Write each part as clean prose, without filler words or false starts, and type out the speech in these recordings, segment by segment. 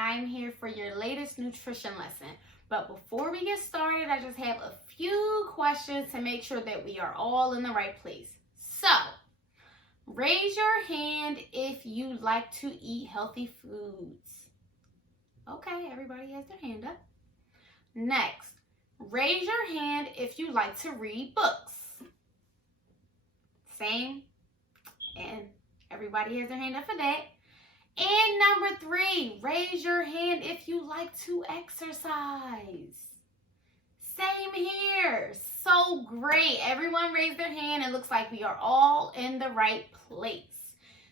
and I am here for your latest nutrition lesson. But before we get started, I just have a few questions to make sure that we are all in the right place. So, raise your hand if you like to eat healthy foods. Okay, everybody has their hand up. Next, raise your hand if you like to read books. Same. And everybody has their hand up for that. And number 3, raise your hand if you like to exercise. Same here. So great. Everyone raised their hand. It looks like we are all in the right place.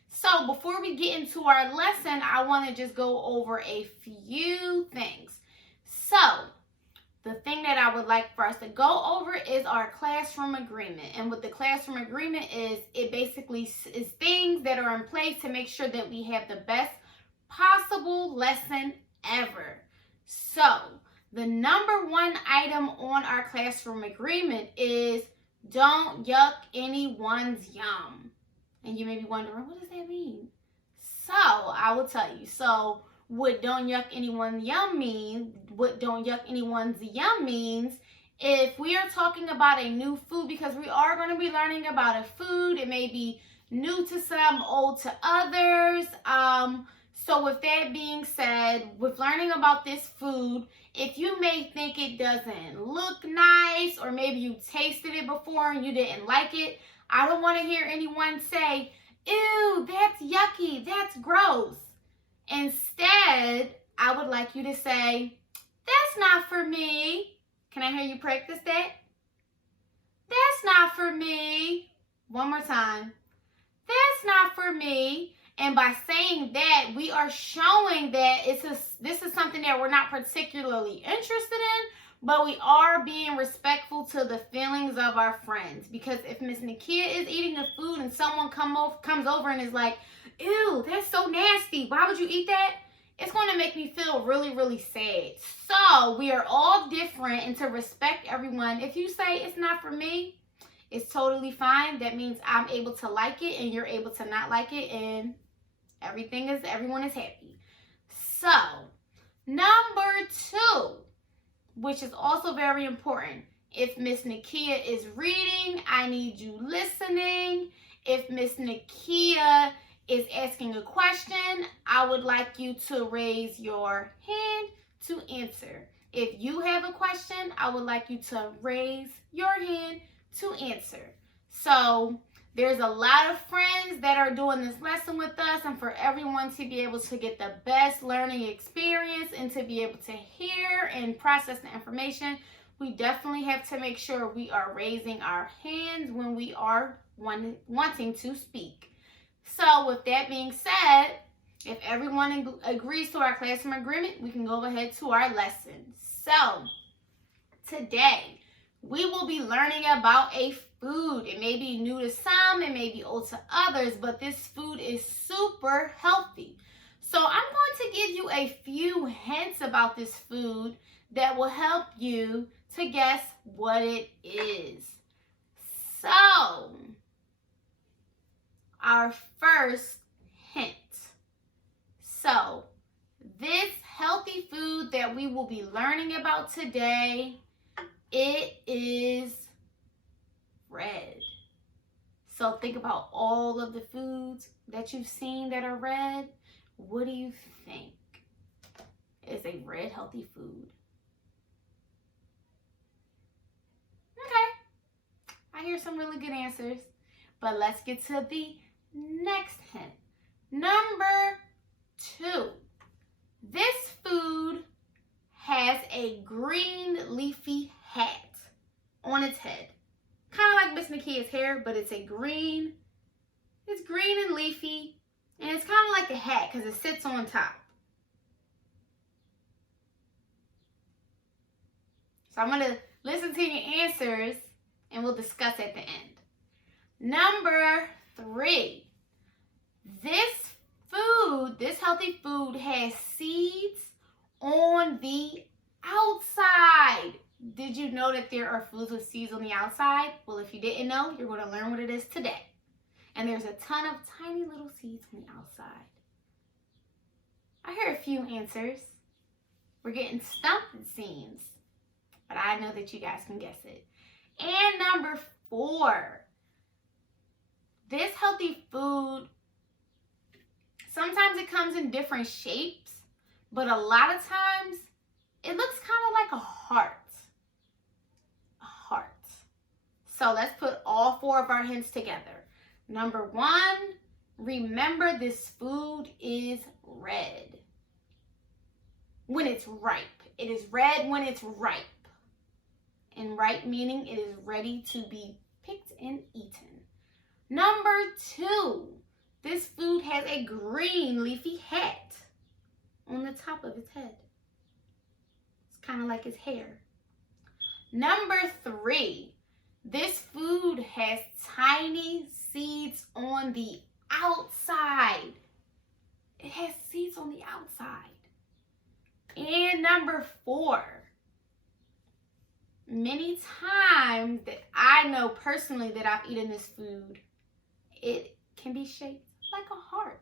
So before we get into our lesson, I want to just go over a few things. So the thing that I would like for us to go over is our classroom agreement. And what the classroom agreement is, it basically is things that are in place to make sure that we have the best possible lesson ever. So the number 1 item on our classroom agreement is don't yuck anyone's yum. And you may be wondering, what does that mean? So I will tell you. So what don't yuck anyone's yum mean, what don't yuck anyone's yum means, if we are talking about a new food, because we are going to be learning about a food, it may be new to some, old to others. So with that being said, with learning about this food, if you may think it doesn't look nice, or maybe you tasted it before and you didn't like it, I don't want to hear anyone say, ew, that's yucky, that's gross. Instead, I would like you to say, that's not for me. Can I hear you practice that? That's not for me. One more time. That's not for me. And by saying that, we are showing that this is something that we're not particularly interested in, but we are being respectful to the feelings of our friends. Because if Miss Nekia is eating the food and someone comes over and is like, ew, that's so nasty, why would you eat that? It's going to make me feel really, really sad. So we are all different, and to respect everyone, if you say it's not for me, it's totally fine. That means I'm able to like it and you're able to not like it, and everyone is happy. So number 2, which is also very important. If Miss Nekia is reading, I need you listening. If Miss Nekia is asking a question, I would like you to raise your hand to answer. If you have a question, I would like you to raise your hand to answer. So there's a lot of friends that are doing this lesson with us, and for everyone to be able to get the best learning experience and to be able to hear and process the information, we definitely have to make sure we are raising our hands when we are wanting to speak. So with that being said, if everyone agrees to our classroom agreement, we can go ahead to our lesson. So today we will be learning about a food. It may be new to some, it may be old to others, but this food is super healthy. So I'm going to give you a few hints about this food that will help you to guess what it is. So our first hint. So this healthy food that we will be learning about today, it is red. So think about all of the foods that you've seen that are red. What do you think is a red healthy food? Okay, I hear some really good answers, but let's get to the next hint. Number 2. This food has a green leafy hat on its head. Kind of like Miss Nekia's hair, but it's green and leafy, and it's kind of like a hat because it sits on top. So I'm going to listen to your answers and we'll discuss at the end. Number 3. This healthy food has seeds on the outside. Did you know that there are foods with seeds on the outside? Well, if you didn't know, you're going to learn what it is today. And there's a ton of tiny little seeds on the outside. I hear a few answers. We're getting stumped, it seems. But I know that you guys can guess it. And number 4. This healthy food, sometimes it comes in different shapes, but a lot of times it looks kind of like a heart. A heart. So let's put all 4 of our hints together. Number 1, remember this food is red when it's ripe. It is red when it's ripe. And ripe meaning it is ready to be picked and eaten. Number 2, this food has a green leafy hat on the top of its head. It's kind of like his hair. Number 3, this food has tiny seeds on the outside. It has seeds on the outside. And number 4, many times that I know personally that I've eaten this food, it can be shaped like a heart.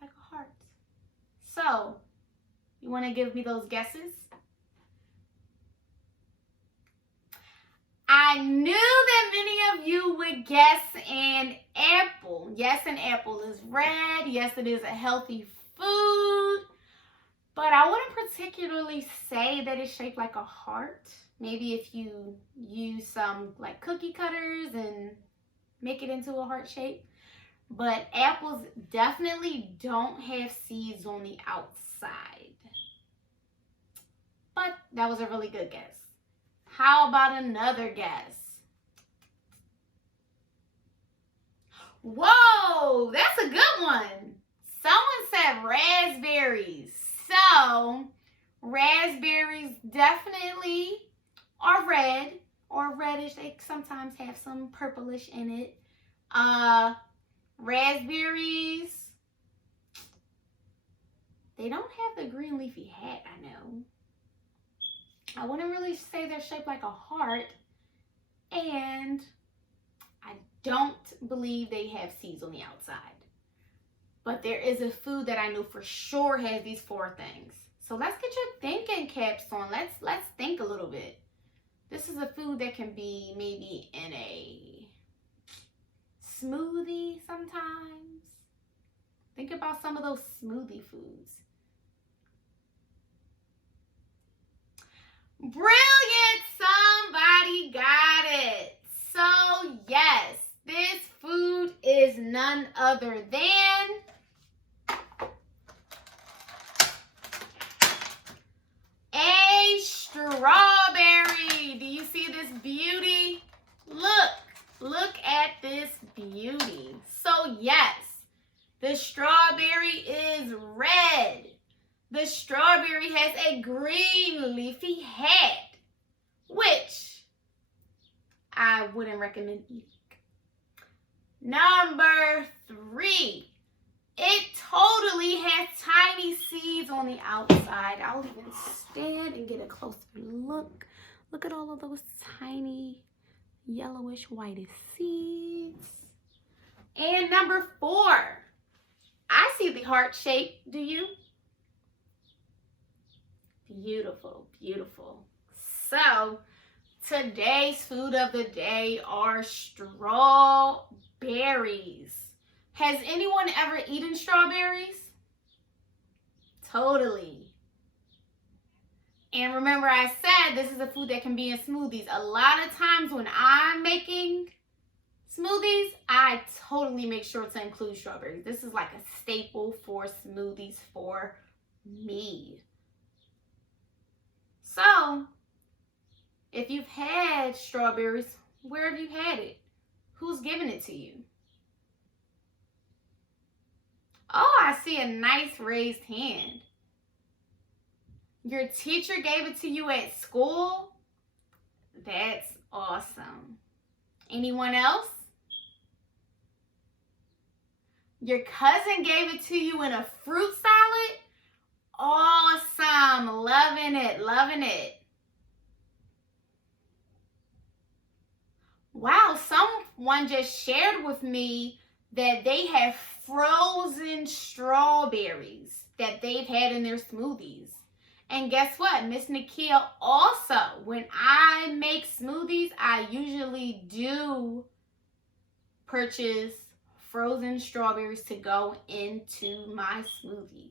Like a heart. So, you want to give me those guesses? I knew that many of you would guess an apple. Yes, an apple is red. Yes, it is a healthy food. But I wouldn't particularly say that it's shaped like a heart. Maybe if you use some like cookie cutters and make it into a heart shape. But apples definitely don't have seeds on the outside. But that was a really good guess. How about another guess? Whoa, that's a good one. Someone said raspberries. So, raspberries definitely are red or reddish. They sometimes have some purplish in it. Raspberries, they don't have the green leafy hat, I know. I wouldn't really say they're shaped like a heart. And I don't believe they have seeds on the outside. But there is a food that I know for sure has these 4 things. So let's get your thinking caps on. Let's think a little bit. This is a food that can be maybe in a smoothie sometimes. Think about some of those smoothie foods. Brilliant! Somebody got it. So yes, this food is none other than a strawberry. Do you see this beauty? Look at this beauty. So yes, the strawberry is red. The strawberry has a green leafy hat, which I wouldn't recommend eating. Number 3, it totally has tiny seeds on the outside. I'll even stand and get a closer look. Look at all of those tiny yellowish whitish seeds. And number 4, I see the heart shape. Do you? Beautiful, beautiful. So, today's food of the day are strawberries. Has anyone ever eaten strawberries? Totally. And remember I said this is a food that can be in smoothies. A lot of times when I'm making smoothies, I totally make sure to include strawberries. This is like a staple for smoothies for me. So, if you've had strawberries, where have you had it? Who's given it to you? Oh, I see a nice raised hand. Your teacher gave it to you at school? That's awesome. Anyone else? Your cousin gave it to you in a fruit salad? Awesome. Loving it, loving it. Wow, someone just shared with me that they have frozen strawberries that they've had in their smoothies. And guess what? Miss Nekia also, when I make smoothies, I usually do purchase frozen strawberries to go into my smoothie.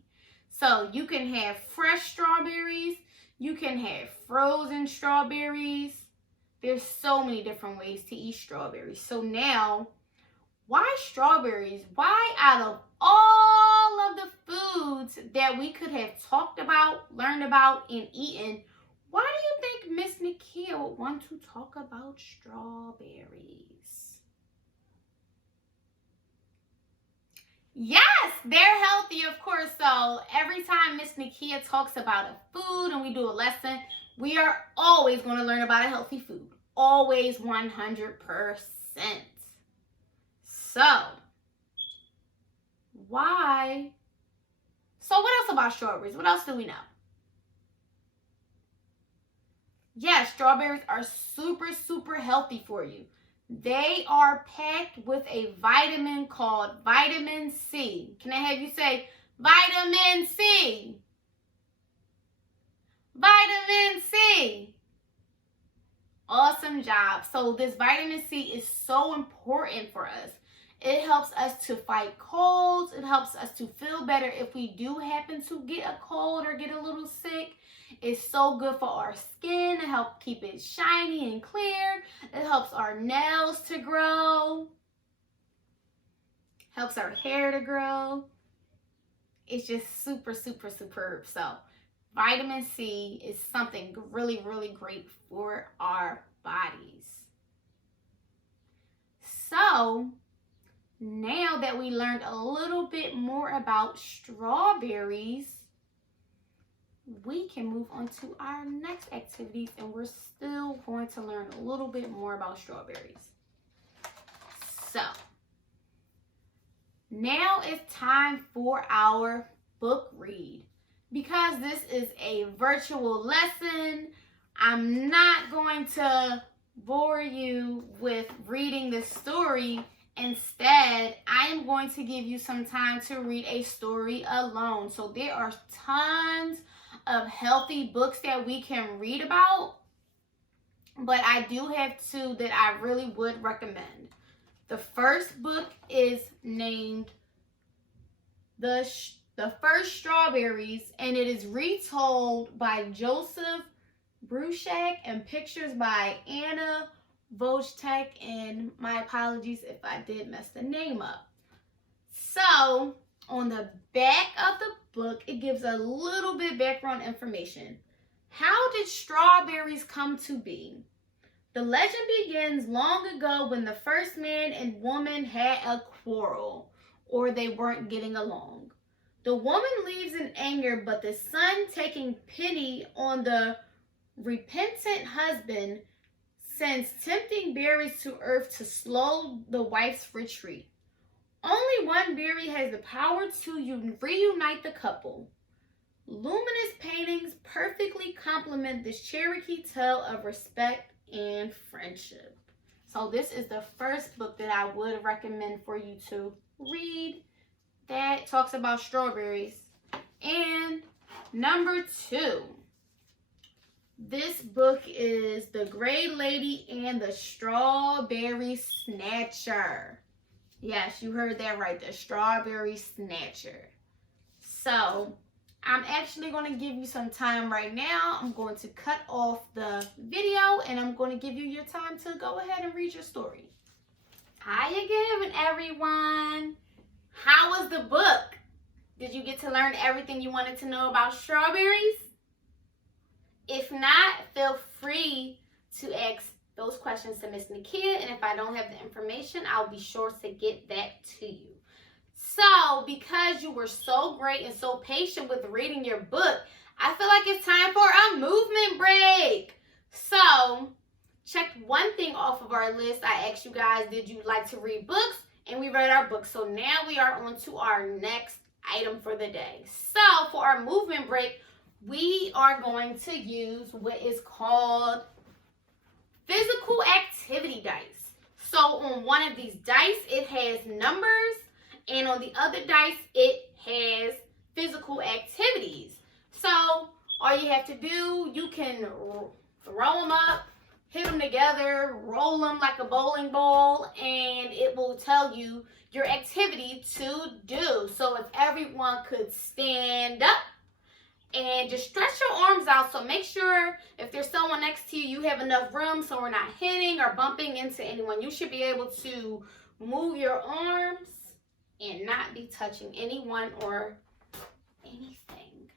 So you can have fresh strawberries, you can have frozen strawberries. There's so many different ways to eat strawberries. So now, why strawberries? Why, out of all of the foods that we could have talked about, learned about, and eaten, why do you think Miss Nekia would want to talk about strawberries? Yes, they're healthy, of course. So every time Miss Nekia talks about a food and we do a lesson, we are always going to learn about a healthy food. Always 100%. So, why? So what else about strawberries? What else do we know? Yes, strawberries are super, super healthy for you. They are packed with a vitamin called vitamin C. Can I have you say vitamin C? Vitamin C. Awesome job. So this vitamin C is so important for us. It helps us to fight colds. It helps us to feel better if we do happen to get a cold or get a little sick. It's so good for our skin. It helps keep it shiny and clear. It helps our nails to grow. Helps our hair to grow. It's just super, super superb. So vitamin C is something really, really great for our bodies. So now that we learned a little bit more about strawberries, we can move on to our next activities, and we're still going to learn a little bit more about strawberries. So now it's time for our book read. Because this is a virtual lesson, I'm not going to bore you with reading this story. Instead, I am going to give you some time to read a story alone. So there are tons of healthy books that we can read about, but I do have two that I really would recommend. The first book is named The First Strawberries, and it is retold by Joseph Bruchac and pictures by Anna Vojtek, and my apologies if I did mess the name up. So on the back of the book, it gives a little bit background information. How did strawberries come to be? The legend begins long ago when the first man and woman had a quarrel, or they weren't getting along. The woman leaves in anger, but the son, taking pity on the repentant husband, sends tempting berries to earth to slow the wife's retreat. Only one berry has the power to reunite the couple. Luminous paintings perfectly complement this Cherokee tale of respect and friendship. So this is the first book that I would recommend for you to read that talks about strawberries. And number 2, this book is The Gray Lady and the Strawberry Snatcher. Yes, you heard that right, the Strawberry Snatcher. So I'm actually going to give you some time right now. I'm going to cut off the video and I'm going to give you your time to go ahead and read your story. How you doing, everyone? How was the book? Did you get to learn everything you wanted to know about strawberries? If not, feel free to ask those questions to Miss Nekia, and if I don't have the information, I'll be sure to get that to you. So, because you were so great and so patient with reading your book, I feel like it's time for a movement break. So, check one thing off of our list. I asked you guys, did you like to read books? And we read our books. So now we are on to our next item for the day. So, for our movement break, we are going to use what is called physical activity dice. So on one of these dice, it has numbers, And on the other dice, it has physical activities. So all you have to do, you can throw them up, hit them together, roll them like a bowling ball, and it will tell you your activity to do. So if everyone could stand up and just stretch your arms out. So make sure if there's someone next to you, you have enough room so we're not hitting or bumping into anyone. You should be able to move your arms and not be touching anyone or anything.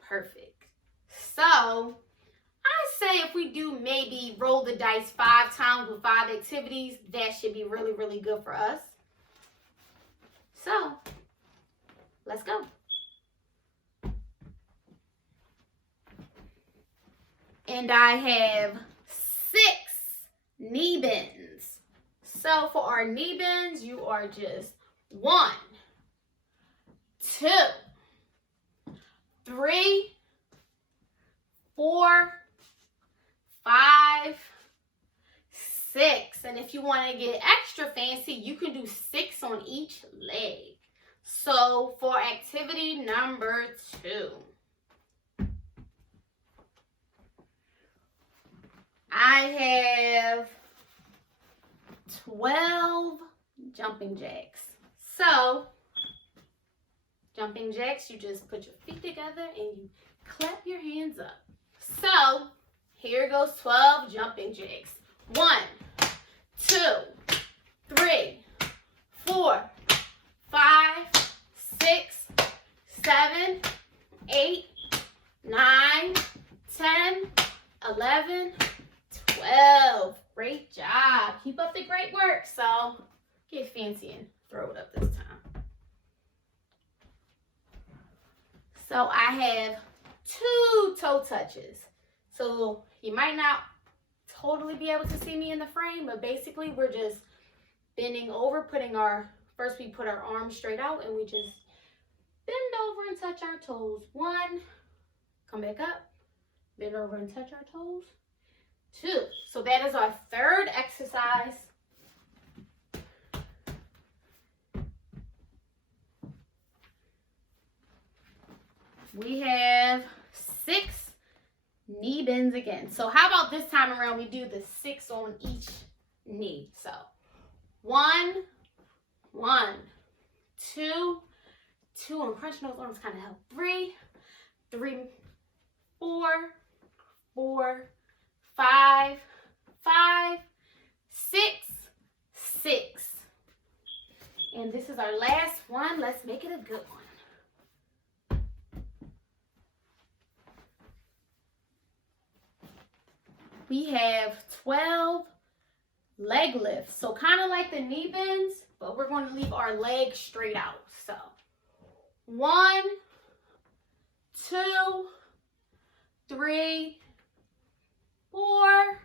Perfect. So I say if we do maybe roll the dice 5 times with 5 activities, that should be really, really good for us. So let's go. And I have 6 knee bends. So for our knee bends, you are just 1, 2, 3, 4, 5, 6. And if you want to get extra fancy, you can do 6 on each leg. So for activity number 2. I have 12 jumping jacks. So, jumping jacks, you just put your feet together and you clap your hands up. So, here goes 12 jumping jacks. 1, 2, 3, 4, 5, 6, 7, 8, 9, 10, 11, 12. Great job. Keep up the great work. So get fancy and throw it up this time. So I have 2 toe touches. So you might not totally be able to see me in the frame, but basically we're just bending over, first we put our arms straight out and we just bend over and touch our toes. 1, come back up, bend over and touch our toes. 2. So that is our 3rd exercise. We have 6 knee bends again. So how about this time around we do the 6 on each knee. So 1, 1, 2, 2. I'm crunching those arms kind of help. 3, 3, 4, 4, 5, 5, 6, 6. And this is our last one. Let's make it a good one. We have 12 leg lifts. So kind of like the knee bends, but we're going to leave our legs straight out. So 1, 2, 3, 4,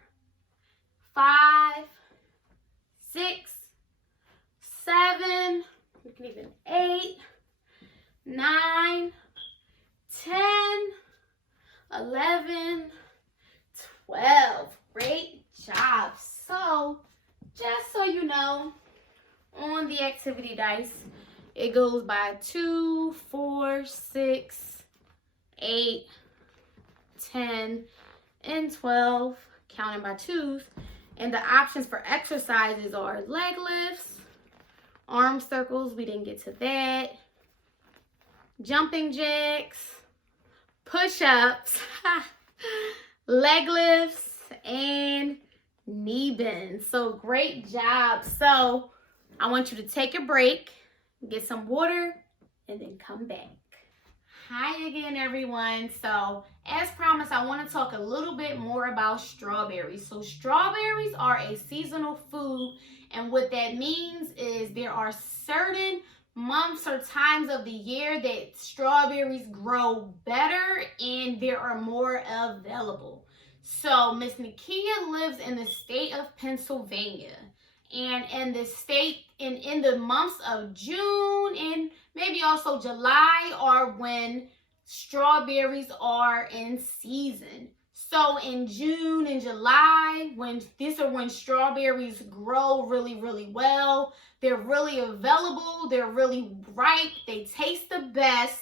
5, 6, 7, we can even 8, 9, 10, 11, 12. Great job. So, just so you know, on the activity dice, it goes by 2, 4, 6, 8, 10, and 12, counting by 2s. And the options for exercises are leg lifts, arm circles, we didn't get to that, jumping jacks, push-ups, leg lifts, and knee bends. So great job. So I want you to take a break, get some water, and then come back. Hi again, everyone. So as promised, I want to talk a little bit more about strawberries. So strawberries are a seasonal food, and what that means is there are certain months or times of the year that strawberries grow better and there are more available. So Miss Nekia lives in the state of Pennsylvania, and in the state, in the months of June and maybe also July are when strawberries are in season. So in June and July, when strawberries grow really, really well, they're really available, they're really ripe, they taste the best,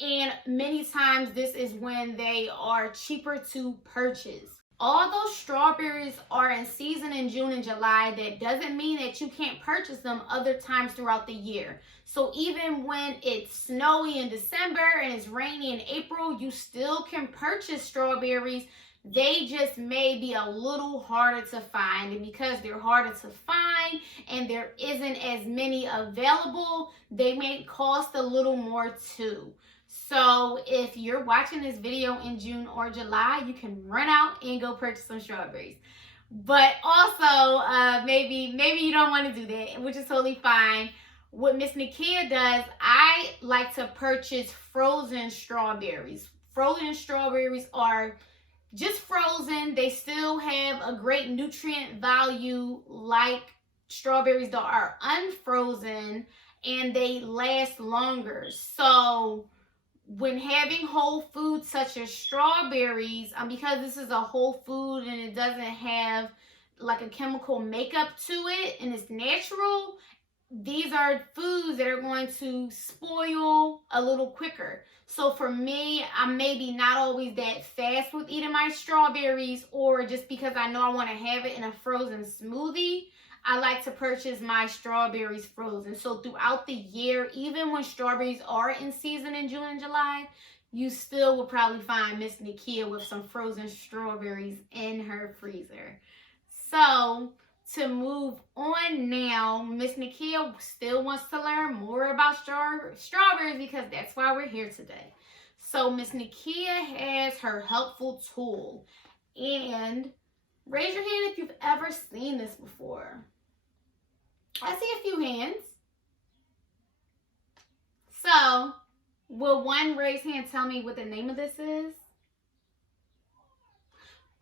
and many times this is when they are cheaper to purchase. Although strawberries are in season in June and July, that doesn't mean that you can't purchase them other times throughout the year. So even when it's snowy in December and it's rainy in April, you still can purchase strawberries. They just may be a little harder to find. And because they're harder to find and there isn't as many available, they may cost a little more too. So if you're watching this video in June or July, you can run out and go purchase some strawberries. But also, maybe you don't want to do that, which is totally fine. What Miss Nekia does, I like to purchase frozen strawberries. Frozen strawberries are just frozen. They still have a great nutrient value like strawberries that are unfrozen, and they last longer. So when having whole foods such as strawberries, because this is a whole food and it doesn't have like a chemical makeup to it and it's natural, these are foods that are going to spoil a little quicker. So for me, I'm maybe not always that fast with eating my strawberries, or just because I know I want to have it in a frozen smoothie, I like to purchase my strawberries frozen. So throughout the year, even when strawberries are in season in June and July, you still will probably find Miss Nekia with some frozen strawberries in her freezer. So to move on now, Miss Nekia still wants to learn more about strawberries because that's why we're here today. So Miss Nekia has her helpful tool. And raise your hand if you've ever seen this before. I see a few hands. So, will one raised hand tell me what the name of this is?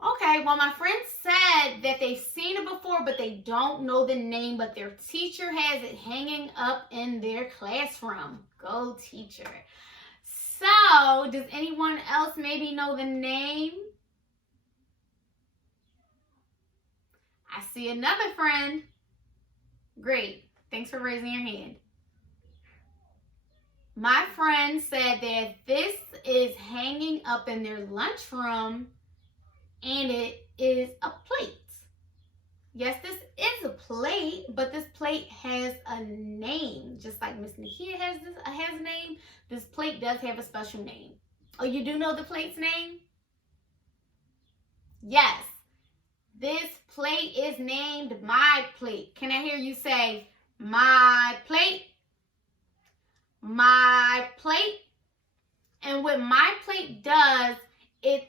Okay, well, my friend said that they've seen it before, but they don't know the name, but their teacher has it hanging up in their classroom. Go teacher. So, does anyone else maybe know the name? I see another friend. Great. Thanks for raising your hand. My friend said that this is hanging up in their lunchroom and it is a plate. Yes, this is a plate, but this plate has a name. Just like Miss Nekia has a name, this plate does have a special name. Oh, you do know the plate's name? Yes. This plate is named My Plate. Can I hear you say, My Plate? My Plate? And what My Plate does, it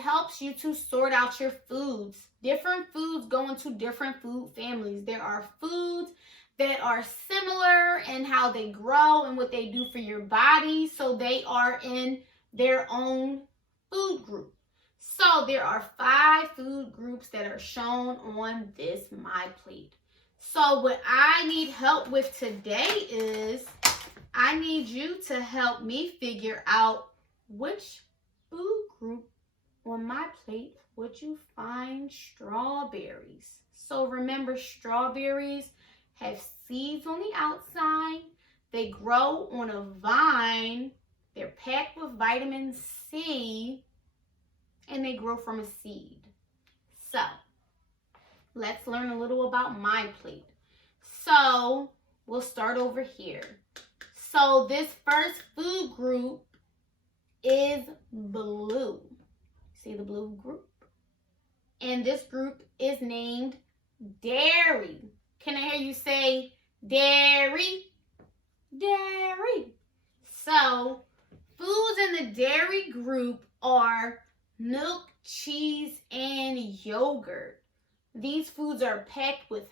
helps you to sort out your foods. Different foods go into different food families. There are foods that are similar in how they grow and what they do for your body. So they are in their own food group. So there are 5 food groups that are shown on this My Plate. So what I need help with today is I need you to help me figure out which food group on My Plate would you find strawberries. So remember, strawberries have seeds on the outside. They grow on a vine. They're packed with vitamin C. And they grow from a seed. So, let's learn a little about My Plate. So, we'll start over here. So, this first food group is blue. See the blue group? And this group is named dairy. Can I hear you say dairy? Dairy. So, foods in the dairy group are milk, cheese, and yogurt. These foods are packed with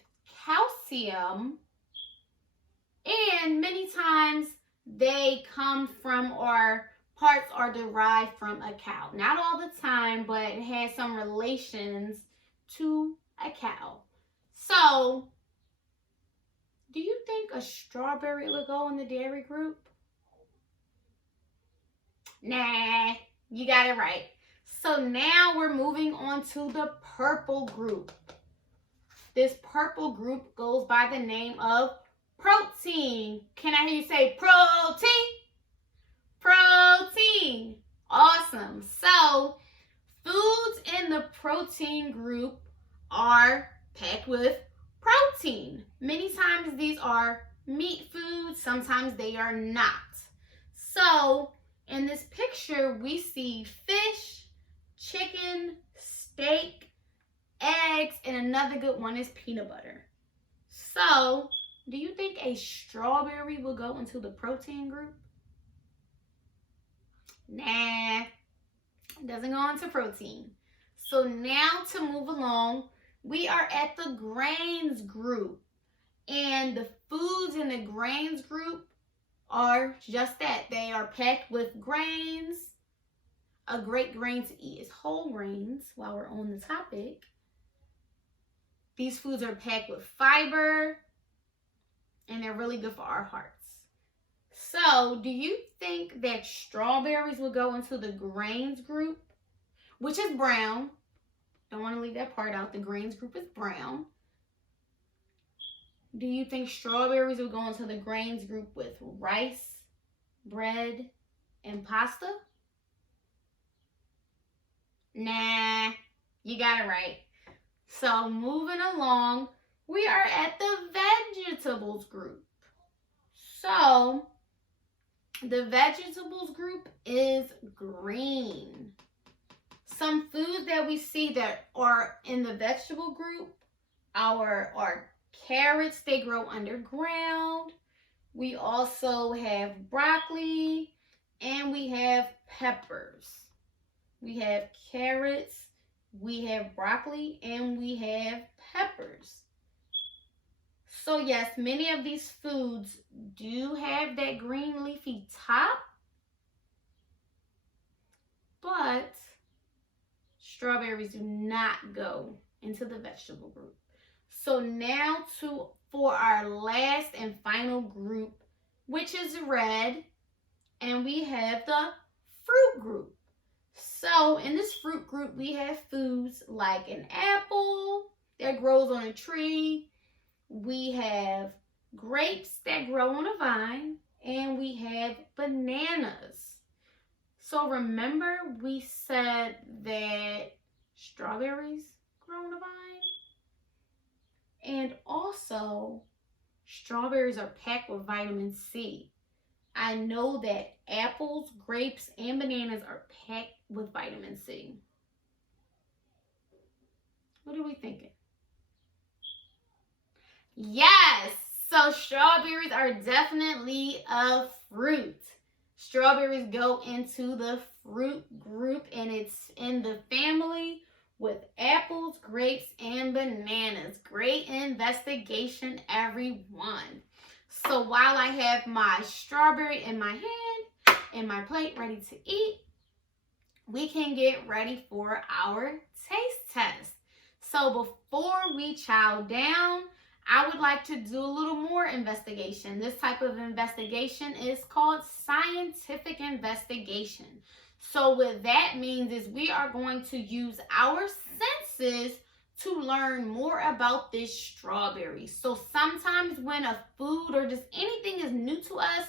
calcium, and many times they come from, or parts are derived from, a cow. Not all the time, but it has some relations to a cow. So, do you think a strawberry would go in the dairy group? Nah, you got it right. So now we're moving on to the purple group. This purple group goes by the name of protein. Can I hear you say protein? Protein. Awesome. So foods in the protein group are packed with protein. Many times these are meat foods, sometimes they are not. So in this picture, we see fish, chicken, steak, eggs, and another good one is peanut butter. So, do you think a strawberry will go into the protein group? Nah, it doesn't go into protein. So now to move along, we are at the grains group. And the foods in the grains group are just that. They are packed with grains. A great grain to eat is whole grains while we're on the topic. These foods are packed with fiber and they're really good for our hearts. So, do you think that strawberries will go into the grains group, which is brown? Don't want to leave that part out. The grains group is brown. Do you think strawberries will go into the grains group with rice, bread, and pasta? Nah, you got it right. So moving along, we are at the vegetables group. So the vegetables group is green. Some foods that we see that are in the vegetable group are carrots. They grow underground. We also have broccoli and we have peppers. We have carrots, we have broccoli, and we have peppers. So yes, many of these foods do have that green leafy top, but strawberries do not go into the vegetable group. So now for our last and final group, which is red, and we have the fruit group. So in this fruit group, we have foods like an apple that grows on a tree. We have grapes that grow on a vine, and we have bananas. So remember we said that strawberries grow on a vine? And also, strawberries are packed with vitamin C. I know that apples, grapes, and bananas are packed with vitamin C. What are we thinking? Yes! So strawberries are definitely a fruit. Strawberries go into the fruit group, and it's in the family with apples, grapes, and bananas. Great investigation, everyone. So while I have my strawberry in my hand and my plate ready to eat, we can get ready for our taste test. So before we chow down, I would like to do a little more investigation. This type of investigation is called scientific investigation. So what that means is we are going to use our senses to learn more about this strawberry. So sometimes when a food or just anything is new to us,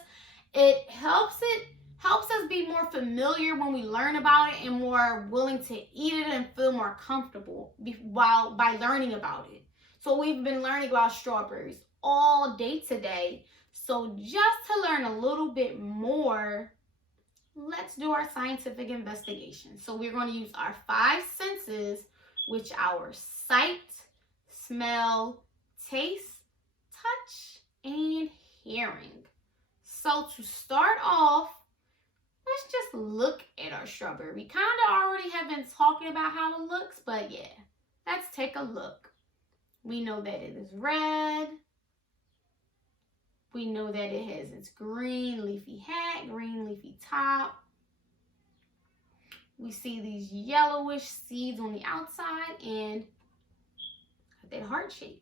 it helps us be more familiar when we learn about it and more willing to eat it and feel more comfortable by learning about it. So we've been learning about strawberries all day today. So just to learn a little bit more, let's do our scientific investigation. So we're going to use our 5 senses, which our sight, smell, taste, touch, and hearing. So to start off, let's just look at our strawberry. We kind of already have been talking about how it looks, but yeah, let's take a look. We know that it is red. We know that it has its green leafy hat, green leafy top. We see these yellowish seeds on the outside and that heart shape.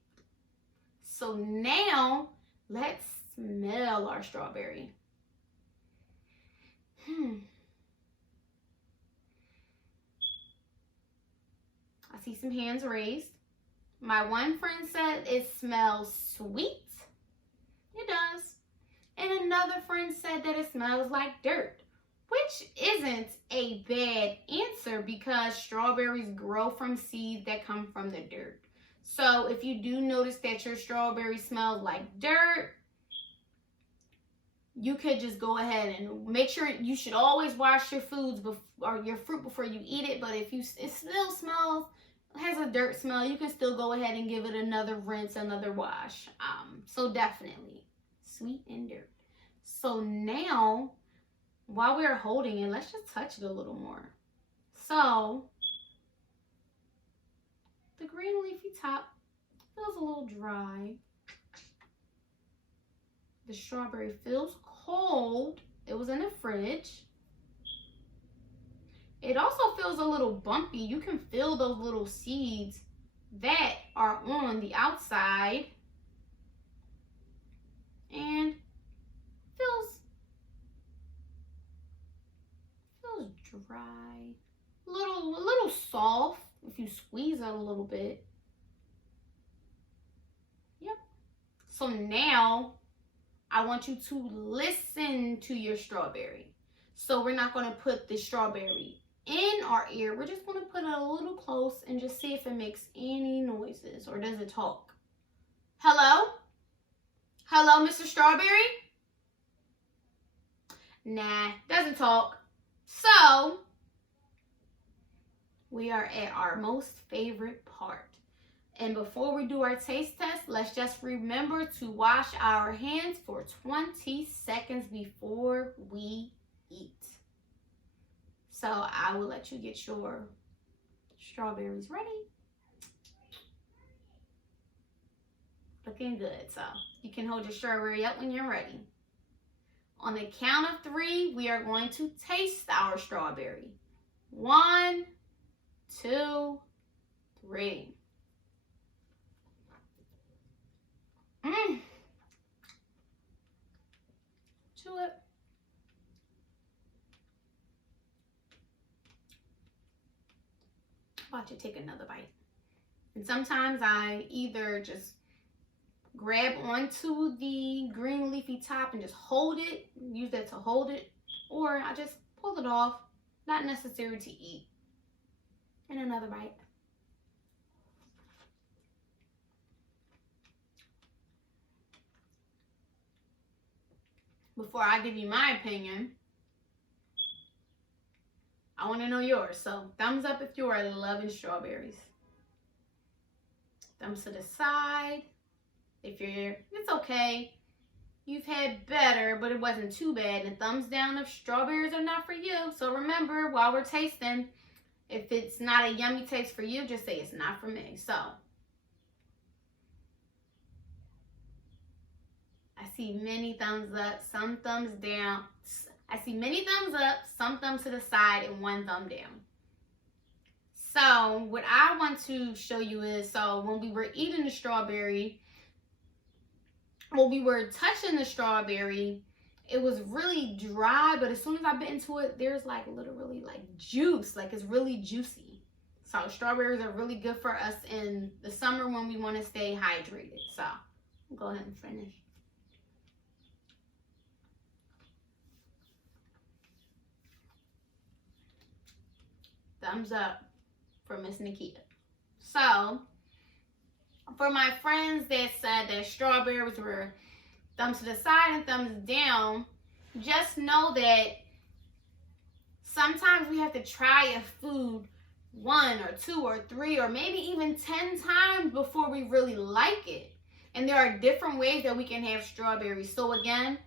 So now let's smell our strawberry. I see some hands raised. My one friend said it smells sweet. It does. And another friend said that it smells like dirt, which isn't a bad answer because strawberries grow from seeds that come from the dirt. So if you do notice that your strawberry smells like dirt, you could just go ahead and make sure you should always wash your foods or your fruit before you eat it. But if it still smells, has a dirt smell, you can still go ahead and give it another rinse, another wash. So definitely sweet and dirt. So now, while we're holding it, let's just touch it a little more. So the green leafy top feels a little dry. The strawberry feels cold. It was in the fridge. It also feels a little bumpy. You can feel those little seeds that are on the outside. And feels dry. A little soft if you squeeze it a little bit. Yep. So now I want you to listen to your strawberry. So we're not going to put the strawberry in our ear. We're just going to put it a little close and just see if it makes any noises or does it talk. Hello? Hello, Mr. Strawberry? Nah, doesn't talk. So we are at our most favorite part. And before we do our taste test, let's just remember to wash our hands for 20 seconds before we eat. So I will let you get your strawberries ready. Looking good. So you can hold your strawberry up when you're ready. On the count of 3, we are going to taste our strawberry. 1, 2, 3. Chew it. Watch it take another bite. And sometimes I either just grab onto the green leafy top and just hold it, use that to hold it, or I just pull it off, not necessary to eat. And another bite. Before I give you my opinion, I want to know yours. So thumbs up if you are loving strawberries. Thumbs to the side. If you're, it's okay. You've had better, but it wasn't too bad. And thumbs down if strawberries are not for you. So remember, while we're tasting, if it's not a yummy taste for you, just say it's not for me. So I see many thumbs up, some thumbs down. I see many thumbs up, some thumbs to the side, and 1 thumb down. So what I want to show you is, so when we were eating the strawberry, when we were touching the strawberry, it was really dry, but as soon as I bit into it, there's like literally like juice, like it's really juicy. So strawberries are really good for us in the summer when we want to stay hydrated. So I'll go ahead and finish. Thumbs up for Miss Nekia. So, for my friends that said that strawberries were thumbs to the side and thumbs down, just know that sometimes we have to try a food 1 or 2 or 3 or maybe even 10 times before we really like it. And there are different ways that we can have strawberries. So again,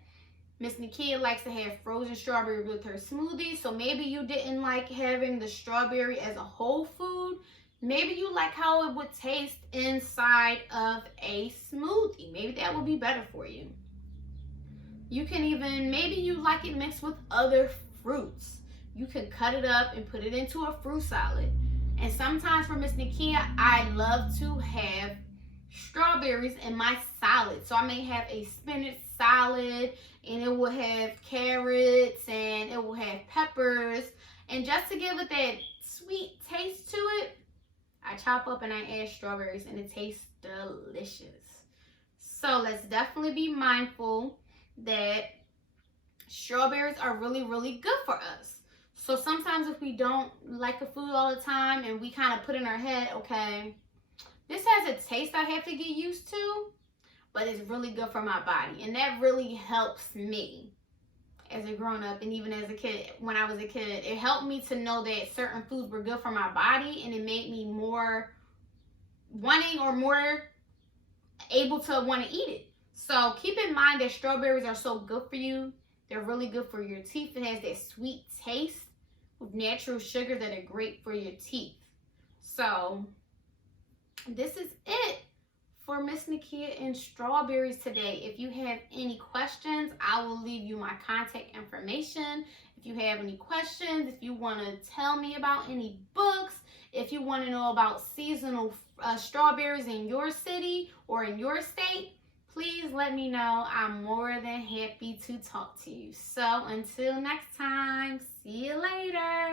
Miss Nekia likes to have frozen strawberry with her smoothie. So maybe you didn't like having the strawberry as a whole food. Maybe you like how it would taste inside of a smoothie. Maybe that would be better for you. You can even, maybe you like it mixed with other fruits. You can cut it up and put it into a fruit salad. And sometimes for Miss Nekia, I love to have strawberries in my salad. So I may have a spinach salad and it will have carrots and it will have peppers. And just to give it that sweet taste to it, I chop up and I add strawberries, and it tastes delicious. So let's definitely be mindful that strawberries are really, really good for us. So sometimes if we don't like a food all the time and we kind of put in our head, okay, this has a taste I have to get used to, but it's really good for my body. And that really helps me as a grown-up, and even as a kid. When I was a kid, it helped me to know that certain foods were good for my body, and it made me more wanting or more able to want to eat it. So keep in mind that strawberries are so good for you. They're really good for your teeth. It has that sweet taste with natural sugar that are great for your teeth. So this is it for Miss Nekia and strawberries today. If you have any questions, I will leave you my contact information. If you have any questions, if you want to tell me about any books, if you want to know about seasonal strawberries in your city or in your state, please let me know. I'm more than happy to talk to you. So until next time, see you later.